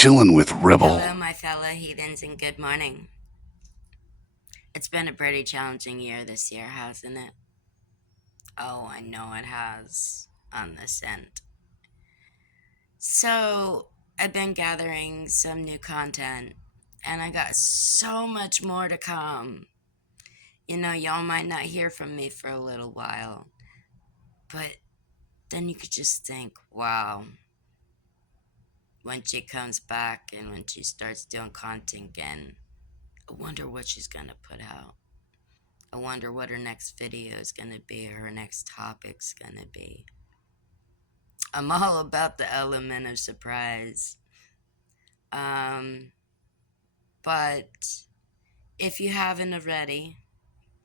Chillin'with Rebel. Hello, my fellow heathens, and good morning. It's been a pretty challenging year this year, hasn't it? Oh, I know it has on this end. So, I've been gathering some new content, and I got so much more to come. Y'all might not hear from me for a little while, but then you could just think, wow, when she comes back and when she starts doing content again, I wonder what she's gonna put out. I wonder what her next video is going to be, or her next topic's going to be. I'm all about the element of surprise. But if you haven't already,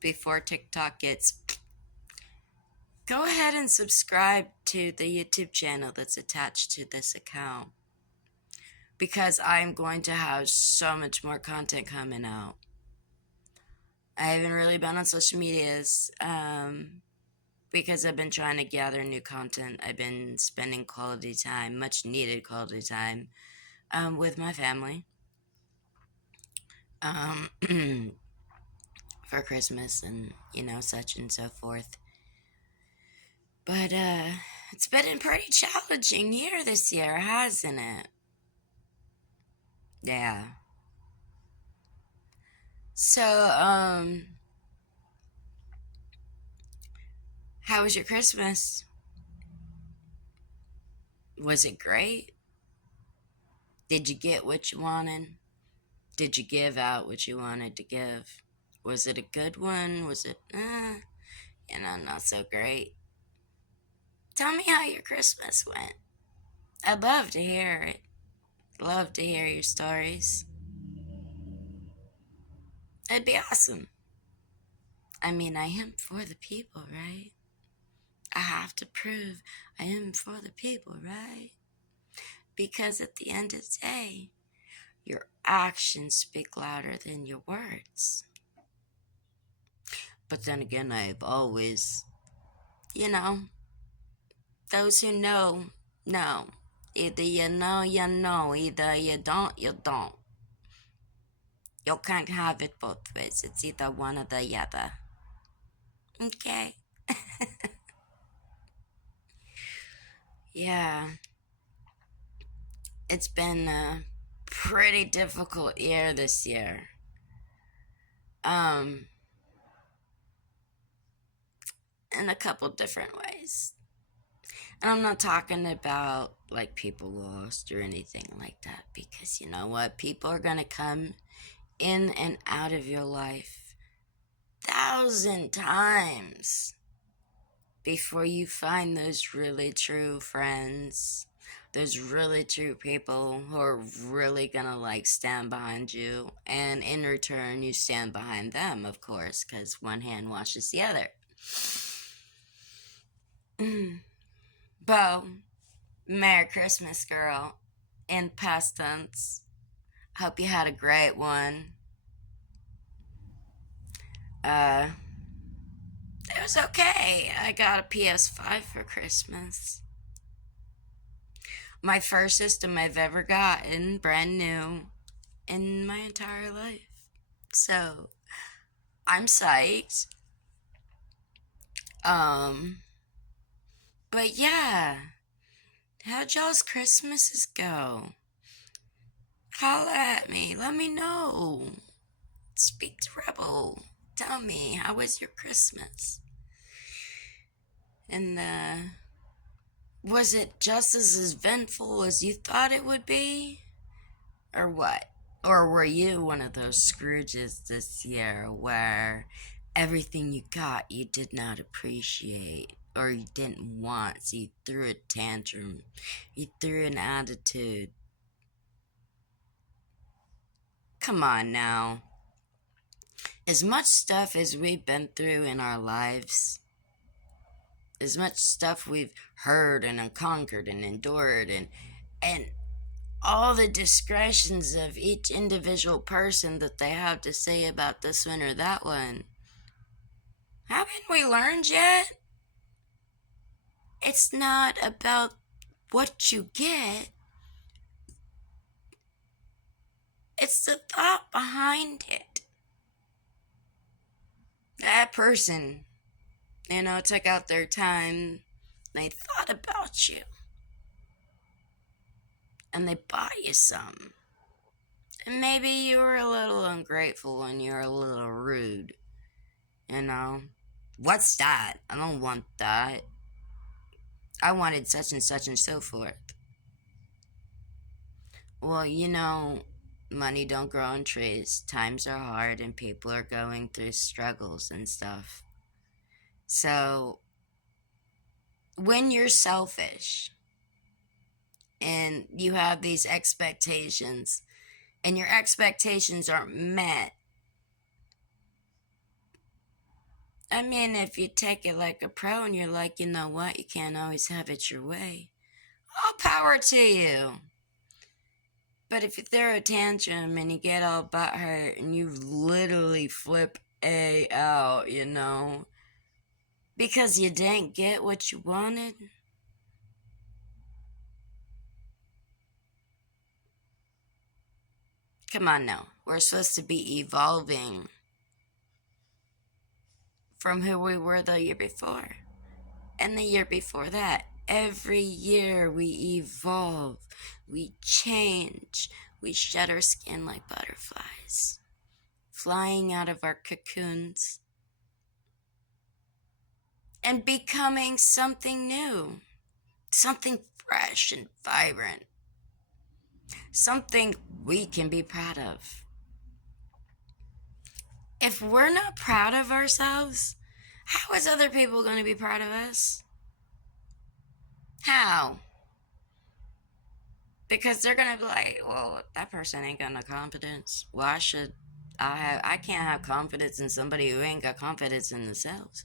before TikTok gets, go ahead and subscribe to the YouTube channel that's attached to this account, because I'm going to have so much more content coming out. I haven't really been on social medias, because I've been trying to gather new content. I've been spending quality time, much needed quality time, with my family, um, for Christmas and, such and so forth. But, it's been a pretty challenging year this year, hasn't it? Yeah. So, how was your Christmas? Was it great? Did you get what you wanted? Did you give out what you wanted to give? Was it a good one? Was it, not so great? Tell me how your Christmas went. I'd love to hear it. Love to hear your stories. It'd be awesome. I mean, I am for the people, right? I have to prove I am for the people, right? Because at the end of the day, your actions speak louder than your words. But then again, I've always, those who know. Either you know, you know. Either you don't, you don't. You can't have it both ways. It's either one or the other. Okay? Yeah. It's been a pretty difficult year this year. Um, in a couple different ways. And I'm not talking about like people lost or anything like that, because you know what? People are gonna come in and out of your life 1,000 times before you find those really true friends, those really true people who are really gonna like stand behind you, and in return you stand behind them, of course, because one hand washes the other. Bo, Merry Christmas, girl, in past tense. Hope you had a great one. uh It was okay. I got a PS5 for Christmas. My first system I've ever gotten, brand new, in my entire life. So, I'm psyched. Um, but yeah, how'd y'all's Christmases go? Holla at me. Let me know. Speak to Rebel. Tell me, how was your Christmas? And, was it just as eventful as you thought it would be? Or what? Or were you one of those Scrooges this year where everything you got you did not appreciate or you didn't want, so you threw a tantrum, you threw an attitude? Come on now. As much stuff as we've been through in our lives, as much stuff we've heard and conquered and endured, and all the discretions of each individual person that they have to say about this one or that one, haven't we learned yet? It's not about what you get, It's the thought behind it. That person, took out their time, they thought about you, and they bought you some. And maybe you were a little ungrateful and you're a little rude, you know. What's that? I don't want that. I wanted such and such and so forth. Well, money don't grow on trees. Times are hard and people are going through struggles and stuff. So, when you're selfish and you have these expectations and your expectations aren't met, I mean, if you take it like a pro and you're like, you know what, you can't always have it your way, all power to you. But if you throw a tantrum and you get all butthurt and you literally flip out, because you didn't get what you wanted, come on now. We're supposed to be evolving from who we were the year before and the year before that. Every year we evolve, we change, we shed our skin like butterflies, flying out of our cocoons and becoming something new, something fresh and vibrant, something we can be proud of. If we're not proud of ourselves, how is other people going to be proud of us? How? Because they're going to be like, well, that person ain't got no confidence. Why should I can't have confidence in somebody who ain't got confidence in themselves.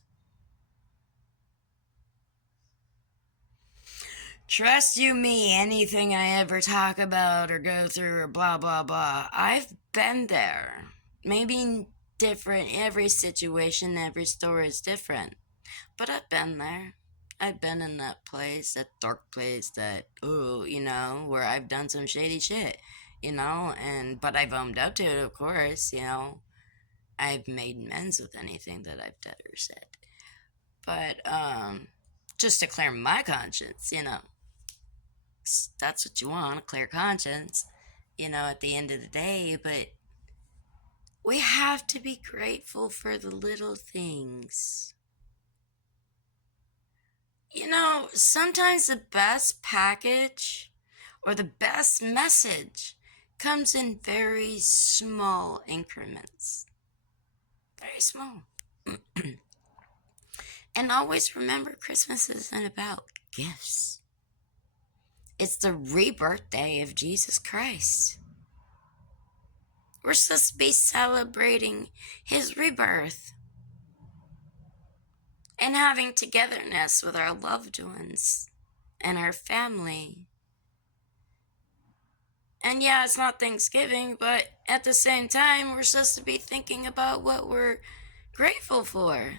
Trust you me, anything I ever talk about or go through or blah, blah, blah, I've been there. Maybe different, every situation, every story is different. But I've been there. I've been in that place, that dark place, where I've done some shady shit, but I've owned up to it, of course, I've made amends with anything that I've done or said. But, just to clear my conscience, that's what you want, a clear conscience, at the end of the day, but we have to be grateful for the little things. Sometimes the best package or the best message comes in very small increments. Very small. And always remember, Christmas isn't about gifts. It's the rebirth day of Jesus Christ. We're supposed to be celebrating his rebirth and having togetherness with our loved ones and our family. And yeah, it's not Thanksgiving, but at the same time, we're supposed to be thinking about what we're grateful for.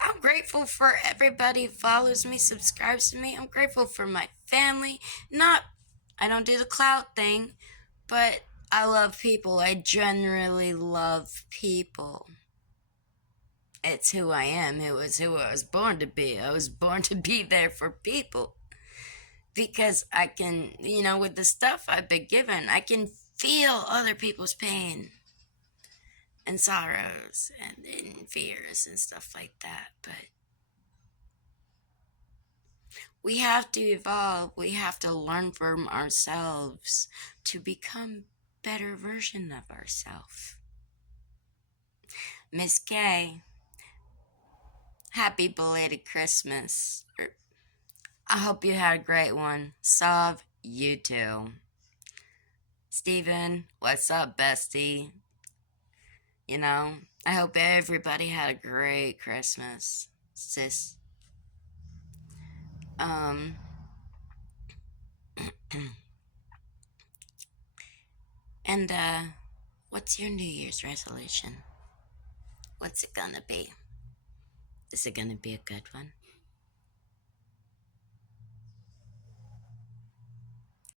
I'm grateful for everybody who follows me, subscribes to me. I'm grateful for my family. I don't do the clout thing, but I love people. I generally love people. It's who I am. It was who I was born to be. I was born to be there for people. Because I can, with the stuff I've been given, I can feel other people's pain and sorrows and fears and stuff like that. But we have to evolve. We have to learn from ourselves to become a better version of ourselves. Miss K, happy belated Christmas. I hope you had a great one. Sav, you too. Steven, what's up, bestie? I hope everybody had a great Christmas, sis. And, what's your New Year's resolution? What's it gonna be? Is it gonna be a good one?